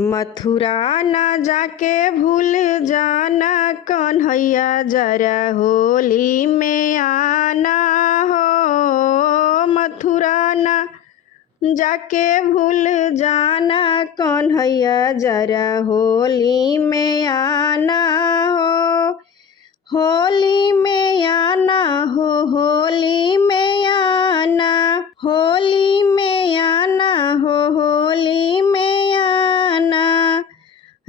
मथुरा ना जाके भूल जाना कन्हैया, जरा होली में आना हो। मथुरा ना जाके भूल जाना कन्हैया, जरा होली में आना हो। होली में आना हो, होली में आना, होली में आना हो, होली में आना।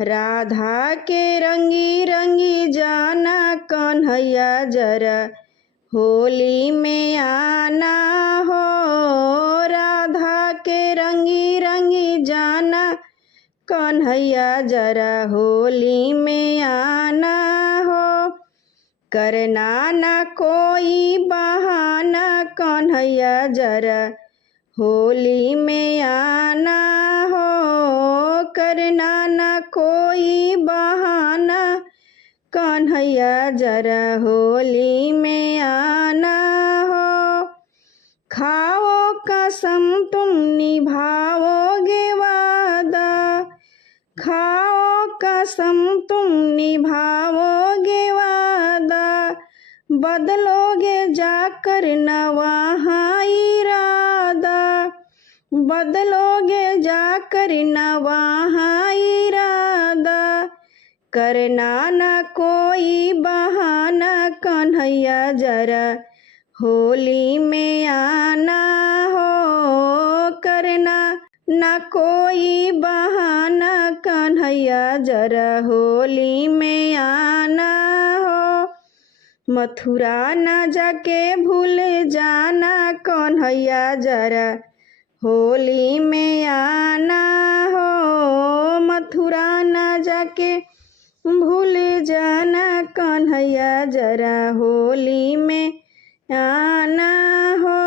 राधा के रंगी रंगी जाना कन्हैया, जरा होली में आना हो। राधा के रंगी रंगी जाना कन्हैया, जरा होली में आना हो। करना ना कोई बहाना कन्हैया, जरा होली में आना हो। करना ना कोई बहाना कन्हैया, जरा होली में आना हो। खाओ कसम तुम निभाओगे वादा, खाओ कसम तुम निभाओगे वादा। बदलोगे जाकर न वहाँ इरादा, बदलोगे जाकर न वहाँ इरादा। करना ना कोई बहाना कन्हैया, जरा होली में आना हो। करना ना कोई बहाना कन्हैया, जरा होली में आना हो। मथुरा ना जाके भूल जाना कन्हैया, जरा होली में आना हो। मथुरा ना जाके भूल जाना कन्हैया, जरा होली में आना हो।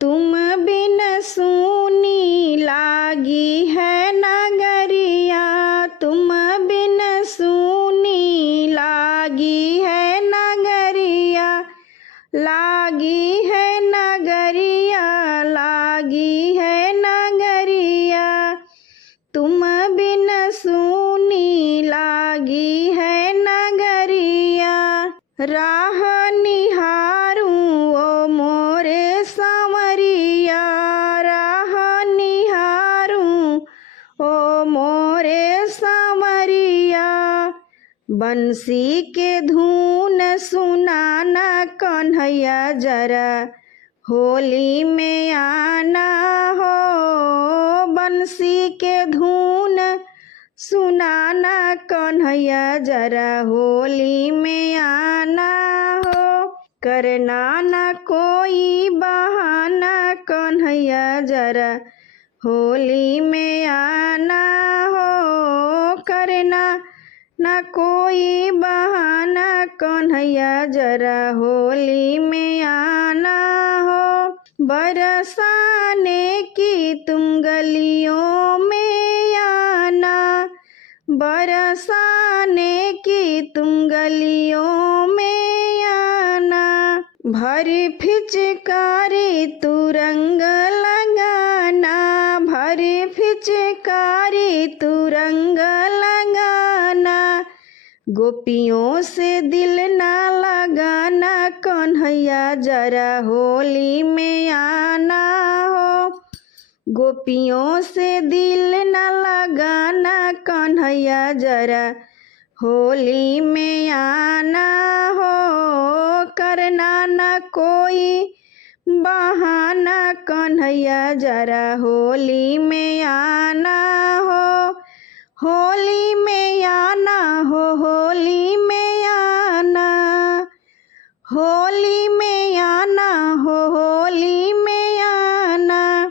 तुम बिन सूनी लागी है नगरिया, तुम बिन सूनी लागी है नगरिया। लागी है नगरिया, लागी है नगरिया। तुम बिन सूनी लागी है नगरिया। राह निहारूं ओ मोरे सांवरिया, राह निहारूं ओ मोरे सांवरिया। बंसी के धुन सुनाना कन्हैया, जरा होली में आना हो। बंसी के धुन सुनाना कन्हैया, जरा होली में आना हो। करना ना कोई बहाना कन्हैया, जरा होली में आना हो। करना ना कोई बहाना कन्हैया, जरा होली में आना हो। बरसाने की तुम गलियों में आना, बरसाने की तुम गलियों में आना। भरी फिचकारी तू रंग लगाना, भरी फिचकारी तू रंग लगाना। गोपियों से दिल ना लगाना कन्हैया, जरा होली में आना हो। गोपियों से दिल न लगाना कन्हैया, जरा होली में आना हो। करना ना कोई बहाना कन्हैया, जरा होली में आना हो। होली में आना हो, होली में आना, होली में आना हो, होली में आना।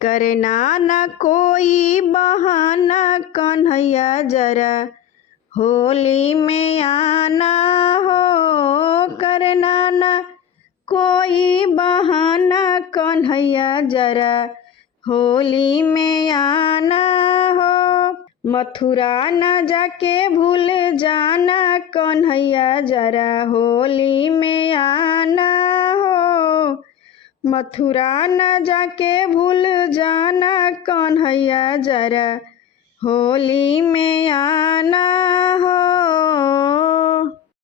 करना ना कोई बहाना कन्हैया, जरा होली में आना हो। करना ना कोई बहाना कन्हैया, जरा होली में आना हो। मथुरा ना जाके भूल जाना कन्हैया, जरा होली में आना हो। मथुरा न जाके भूल जाना कन्हैया जरा होली में आना